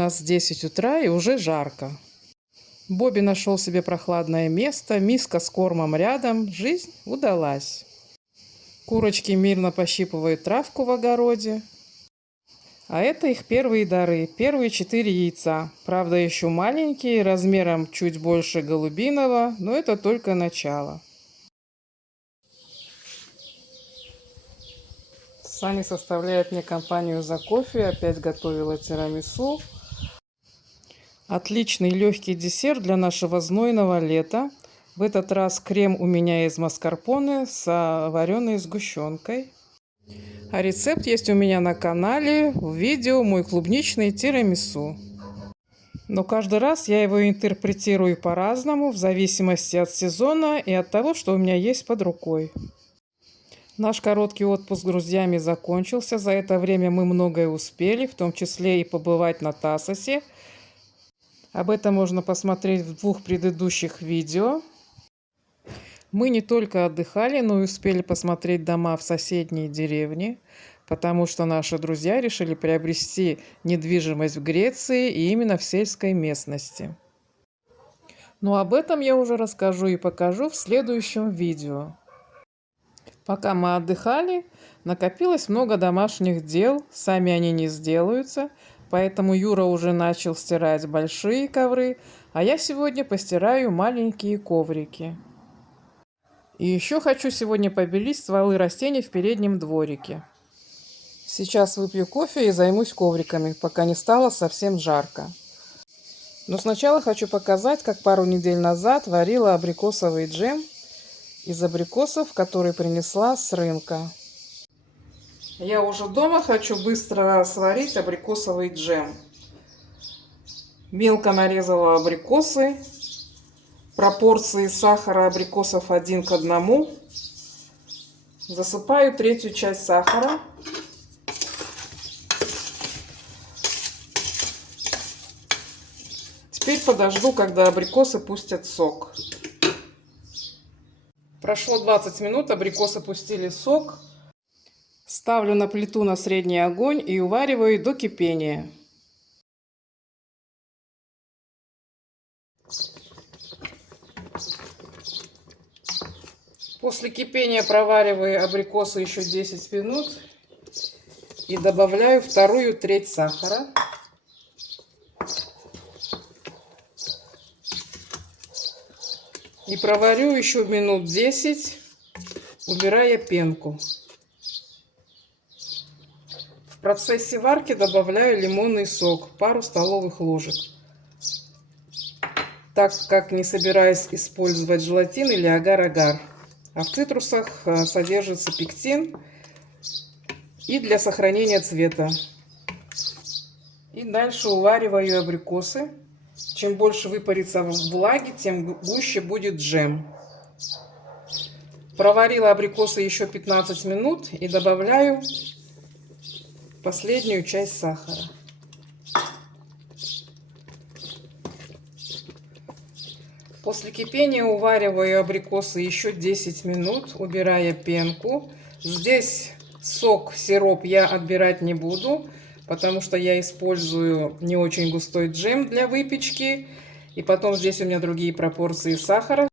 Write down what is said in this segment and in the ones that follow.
нас 10 утра и уже жарко. Бобби нашел себе прохладное место, миска с кормом рядом. Жизнь удалась. Курочки мирно пощипывают травку в огороде. А это их первые дары, первые 4 яйца. Правда, еще маленькие, размером чуть больше голубиного, но это только начало. Саня составляет мне компанию за кофе, опять готовила тирамису. Отличный легкий десерт для нашего знойного лета. В этот раз крем у меня из маскарпоне с вареной сгущенкой. А рецепт есть у меня на канале в видео «Мой клубничный тирамису». Но каждый раз я его интерпретирую по-разному, в зависимости от сезона и от того, что у меня есть под рукой. Наш короткий отпуск с друзьями закончился. За это время мы многое успели, в том числе и побывать на Тассосе. Об этом можно посмотреть в 2 предыдущих видео. Мы не только отдыхали, но и успели посмотреть дома в соседней деревне, потому что наши друзья решили приобрести недвижимость в Греции и именно в сельской местности. Но об этом я уже расскажу и покажу в следующем видео. Пока мы отдыхали, накопилось много домашних дел, сами они не сделаются, поэтому Юра уже начал стирать большие ковры, а я сегодня постираю маленькие коврики. И еще хочу сегодня побелить стволы растений в переднем дворике. Сейчас выпью кофе и займусь ковриками, пока не стало совсем жарко. Но сначала хочу показать, как пару недель назад варила абрикосовый джем из абрикосов, который принесла с рынка. Я уже дома, хочу быстро сварить абрикосовый джем. Мелко нарезала абрикосы. Пропорции сахара абрикосов 1 к 1. Засыпаю 1/3 часть сахара. Теперь подожду, когда абрикосы пустят сок. Прошло 20 минут, абрикосы пустили сок. Ставлю на плиту на средний огонь и увариваю до кипения. После кипения провариваю абрикосы еще 10 минут и добавляю 1/2 сахара. И проварю еще минут 10, убирая пенку. В процессе варки добавляю лимонный сок, пару столовых ложек. Так как не собираюсь использовать желатин или агар-агар. А в цитрусах содержится пектин и для сохранения цвета. И дальше увариваю абрикосы. Чем больше выпарится влаги, тем гуще будет джем. Проварила абрикосы еще 15 минут и добавляю последнюю часть сахара. После кипения увариваю абрикосы еще 10 минут, убирая пенку. Здесь сироп я отбирать не буду, потому что я использую не очень густой джем для выпечки. И потом здесь у меня другие пропорции сахара,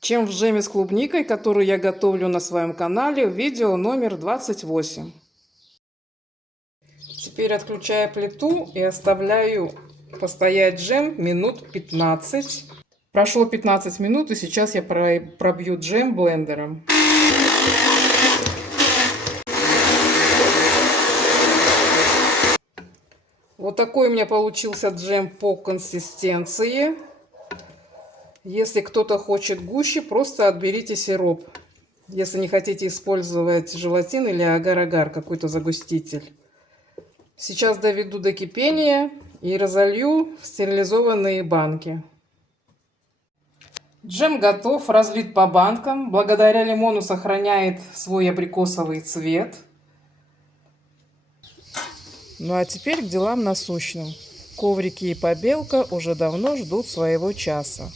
чем в джеме с клубникой, который я готовлю на своем канале в видео номер 28. Теперь отключаю плиту и оставляю постоять джем минут 15. Прошло 15 минут, и сейчас я пробью джем блендером. Вот такой у меня получился джем по консистенции. Если кто-то хочет гуще, просто отберите сироп. Если не хотите использовать желатин или агар-агар, какой-то загуститель. Сейчас доведу до кипения и разолью в стерилизованные банки. Джем готов, разлит по банкам. Благодаря лимону сохраняет свой абрикосовый цвет. Ну а теперь к делам насущным. Коврики и побелка уже давно ждут своего часа.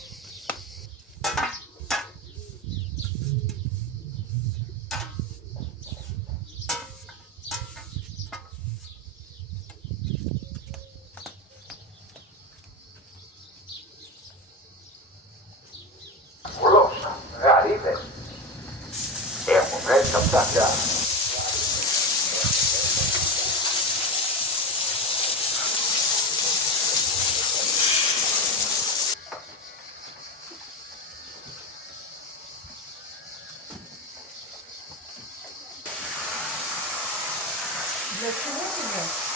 Для чего тебе?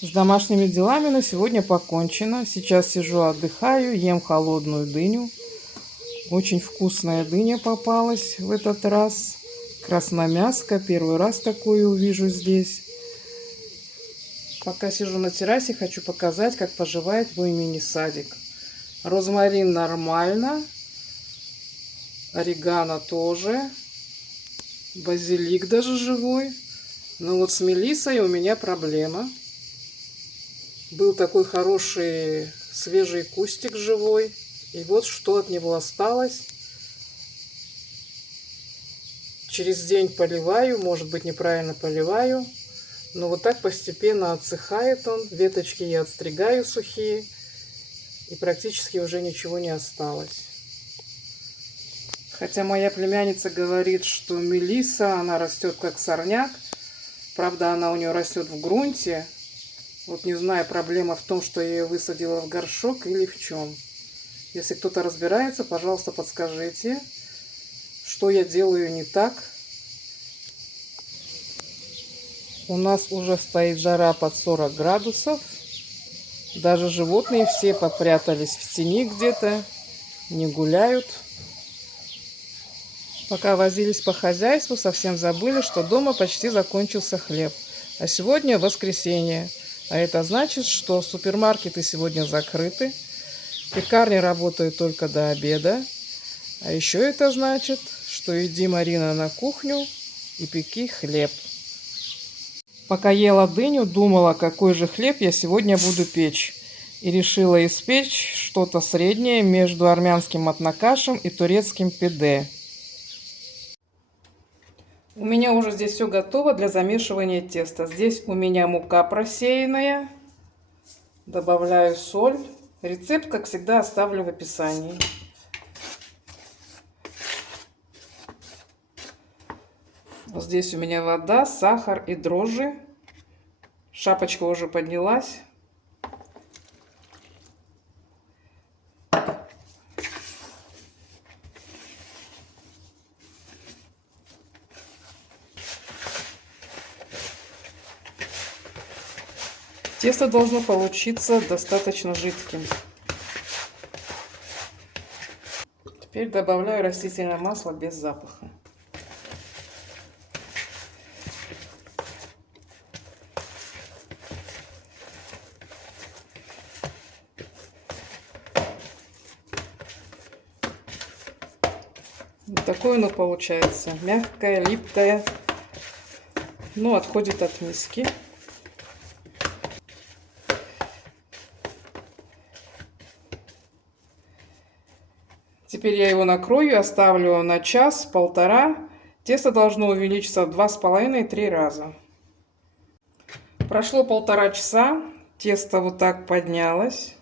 С домашними делами на сегодня покончено. Сейчас сижу, отдыхаю, ем холодную дыню. Очень вкусная дыня попалась в этот раз. Красномяска. Первый раз такую увижу здесь. Пока сижу на террасе, хочу показать, как поживает мой мини-садик. Розмарин нормально. Орегано тоже. Базилик даже живой. Но вот с мелиссой у меня проблема. Был такой хороший свежий кустик живой. И вот что от него осталось. Через день поливаю, может быть, неправильно поливаю. Но вот так постепенно отсыхает он. Веточки я отстригаю сухие. И практически уже ничего не осталось. Хотя моя племянница говорит, что мелисса, она растет как сорняк. Правда, она у нее растет в грунте. Вот не знаю, проблема в том, что я ее высадила в горшок или в чем. Если кто-то разбирается, пожалуйста, подскажите, что я делаю не так. У нас уже стоит жара под 40 градусов. Даже животные все попрятались в тени где-то, не гуляют. Пока возились по хозяйству, совсем забыли, что дома почти закончился хлеб. А сегодня воскресенье. А это значит, что супермаркеты сегодня закрыты. Пекарни работают только до обеда. А еще это значит, что иди, Марина, на кухню и пеки хлеб. Пока ела дыню, думала, какой же хлеб я сегодня буду печь. И решила испечь что-то среднее между армянским матнакашем и турецким пиде. У меня уже здесь все готово для замешивания теста. Здесь у меня мука просеянная. Добавляю соль. Рецепт, как всегда, оставлю в описании. Здесь у меня вода, сахар и дрожжи. Шапочка уже поднялась. Тесто должно получиться достаточно жидким. Теперь добавляю растительное масло без запаха. Вот такое оно получается. Мягкое, липкое. Но отходит от миски. Теперь я его накрою и оставлю на час-полтора. Тесто должно увеличиться в 2,5-3 раза. Прошло 1,5 часа. Тесто вот так поднялось.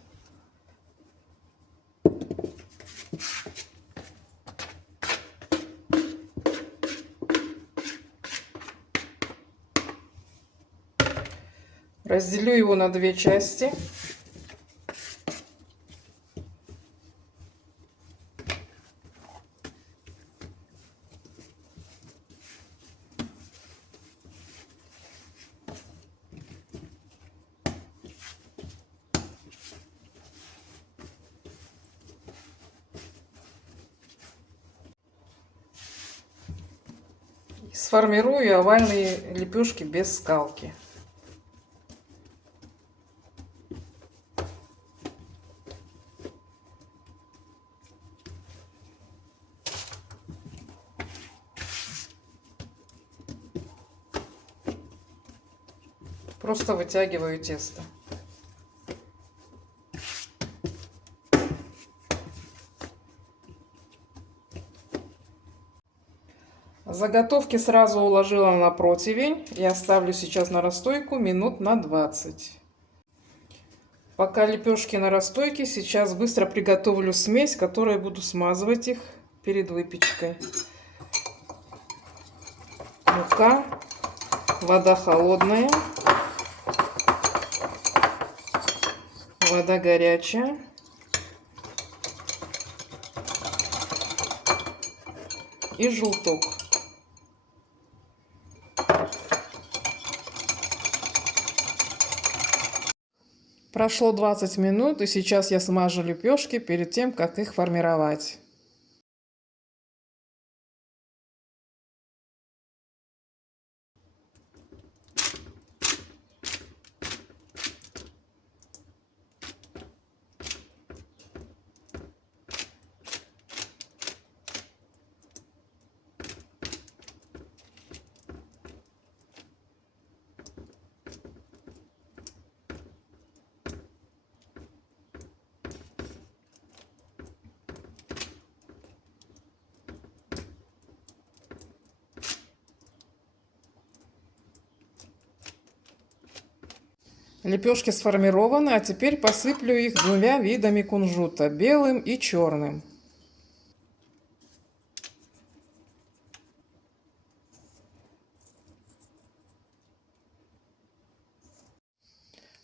Разделю его на 2 части. Сформирую овальные лепешки без скалки. Просто вытягиваю тесто. Заготовки сразу уложила на противень и оставлю сейчас на расстойку минут на 20. Пока лепешки на расстойке, сейчас быстро приготовлю смесь, которой буду смазывать их перед выпечкой. Мука, вода холодная, вода горячая. И желток. Прошло 20 минут, и сейчас я смажу лепешки перед тем, как их формировать. Лепешки сформированы, а теперь посыплю их 2 видами кунжута, белым и черным.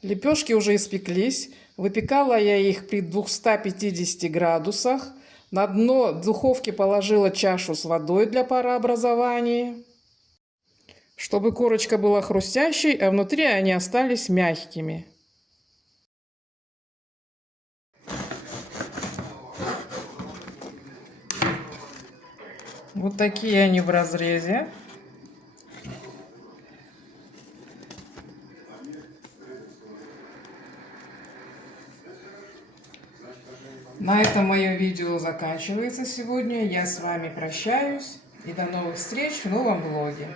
Лепешки уже испеклись. Выпекала я их при 250 градусах. На дно духовки положила чашу с водой для парообразования, чтобы корочка была хрустящей, а внутри они остались мягкими. Вот такие они в разрезе. На этом мое видео заканчивается сегодня. Я с вами прощаюсь и до новых встреч в новом влоге.